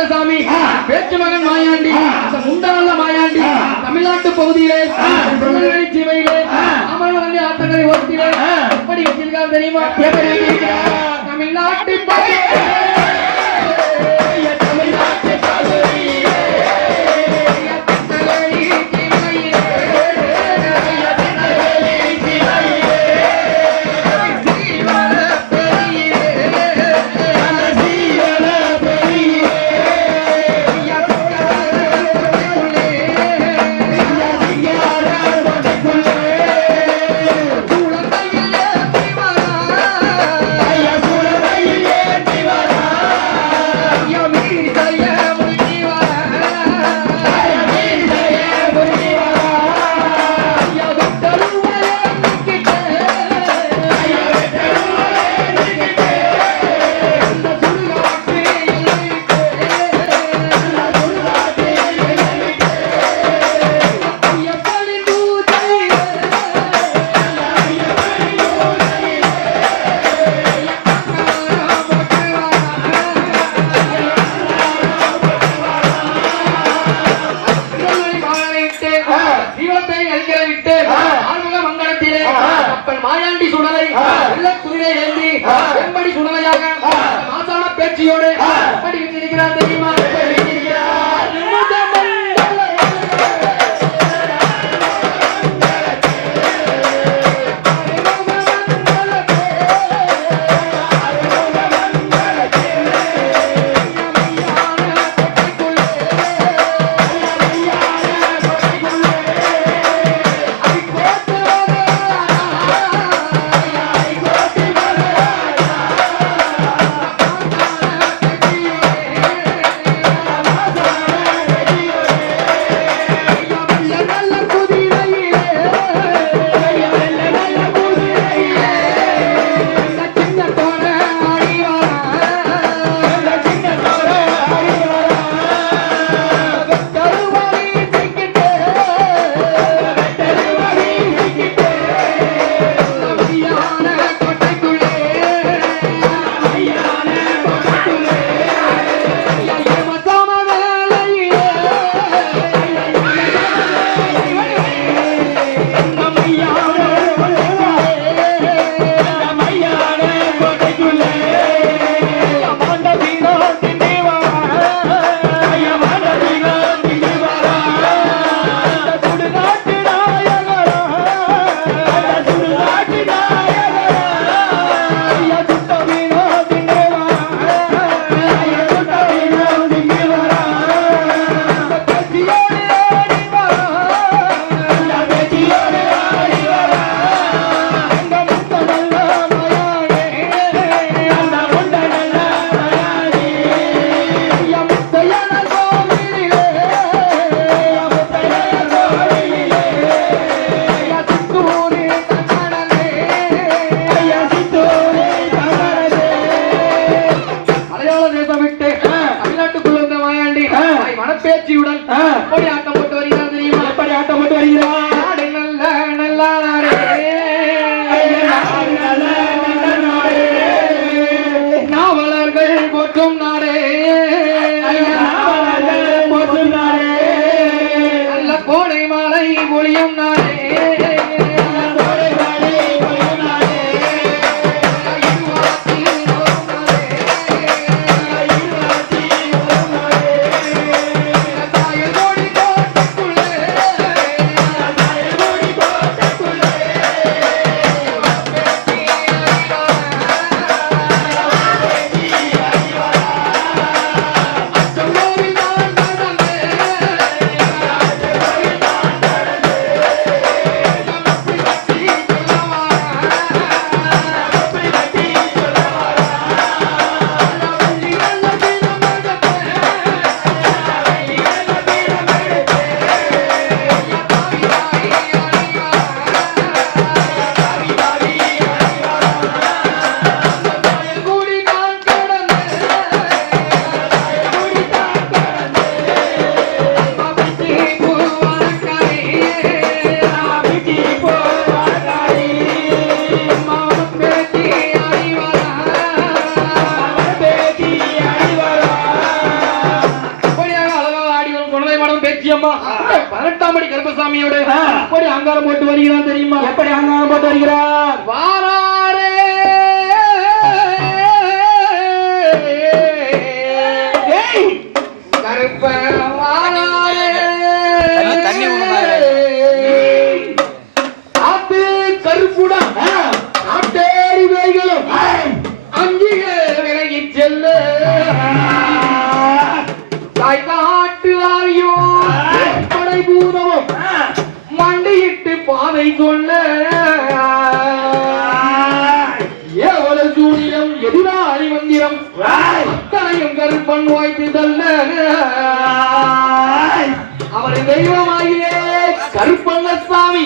முண்டசாமி பேச்சு மகன் மாயாண்டி முண்டாள மாயாண்டி தமிழ்நாட்டு பகுதியிலே திருநெல்வேலி சீமையிலே ஆத்தங்கரை ஓட்டிலே எப்படி வச்சிருக்காரு தெரியுமா? எப்படி பேச்சியோடு எப்படி வச்சிருக்கிறார் மனப்பேச்சியுடன் எப்படி ஆட்டம் போட்டு வருகிறார் தெரியுமா? எப்படி ஆட்டம் போட்டு வருகிறார். நல்ல நல்ல நாடே நாவலர்கள் போற்றும் நாடே. போற்றும் நாடே. நல்ல கோடை மாலை பொழியும் நாடே. அம்மா பரட்டாமடி கருப்பசாமியோட எப்படி அங்காரம் போட்டு வருகிறான் தெரியுமா? எப்படி அங்காரம் போட்டு வருகிறார் வா பாதை சொல்ல ஏவல சூனியம் எதிராளி மந்திரம். அத்தனையும் கருப்பன் வாய்த்து தள்ள. அவர் தெய்வமாகியே கருப்பண்ண சாமி.